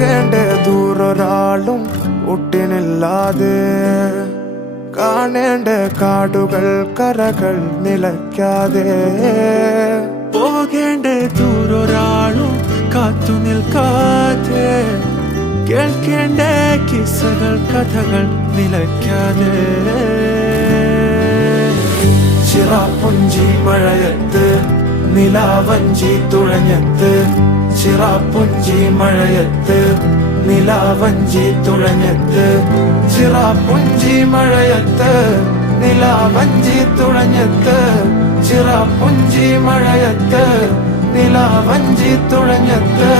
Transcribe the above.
പോകേണ്ട ദൂരൊരാളും ഒട്ടിനില്ലാതെ കാണേണ്ട കാടുകൾ കരകൾ നിലയ്ക്കാതെ പോകേണ്ട ദൂരൊരാളും കാത്തു നിൽക്കാതെ കേൾക്കേണ്ട കിസ്സകൾ കഥകൾ നിലയ്ക്കാതെ ചിറാപ്പുഞ്ചി മഴയത്ത് നിലാവഞ്ചി തുഴഞ്ഞത്ത് ചിറാപ്പുഞ്ചി മഴയത്ത് നിലാവഞ്ചി തുഴഞ്ഞത്ത് ചിറാപ്പുഞ്ചി മഴയത്ത് നിലാവഞ്ചി തുഴഞ്ഞത്ത് ചിറാപ്പുഞ്ചി മഴയത്ത് നിലാവഞ്ചി തുഴഞ്ഞത്ത്